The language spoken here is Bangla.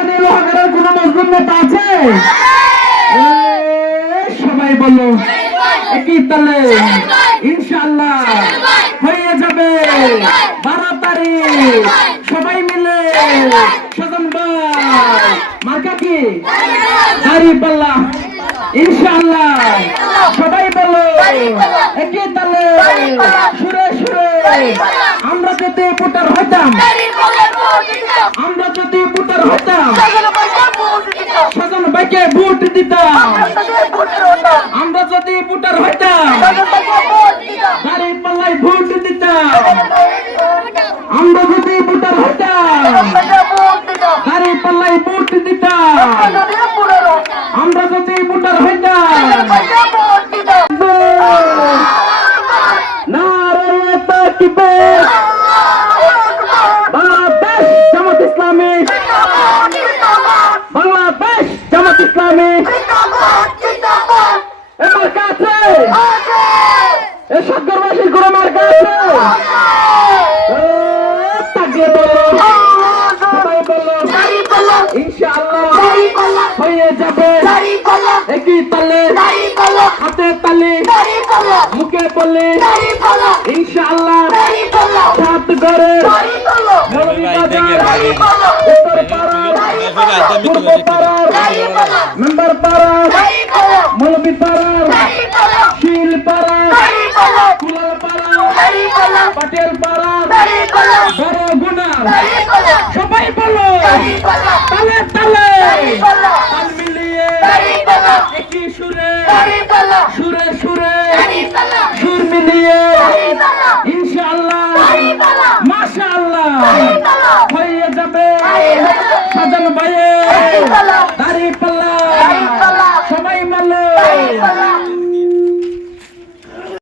হাক্কানি লোহাগাড়ার কোন মজলুম নেতা আছে? সবাই বলো একই তালে ইনশাআল্লাহ হয়ে যাবে 12 তারিখ সবাই মিলে সাজান ভাই মার্কা কি দাঁড়িপাল্লা ইনশাআল্লাহ সবাই বলো একই তালে সুরে সুরে আমরা যদি ভোটার হইতাম সাজান ভাইকে ভোট দিতাম আমরা যদি ভোটার হইতাম দাঁড়িপাল্লায় ভোট দিতাম আমরা যদি ভোটার হইতাম দাঁড়িপাল্লায় ভোট দিতাম আমরা যদি ভোটার হইতাম নারায়ে তাকবীর বাংলাদেশ জামাত ইসলামী বাংলাদেশ জামাত ইসলামী এবার কাছে এ সাগরবাসীর কোনো মার্কা আছে তাকে বলো সবাই বলো ইনশাআল্লাহ হয়ে যাবে একই তালে হাতে তালে মুখে বলে ইনশাআল্লাহ সাত ঘরে মেম্বার পাড়া মৌলবী পাড়া শিল পাড়া কুলার পাড়া পাটেল পাড়া বড় গুনা সবাই বলো তালে তালে তাল মিলিয়ে একই সুরে সুরে সুরে সুর মিলিয়ে ইনশাআল্লাহ মাশাআল্লাহ হয়ে যাবে সাজান ভাইয়ে দাঁড়িপাল্লা সবাই মালো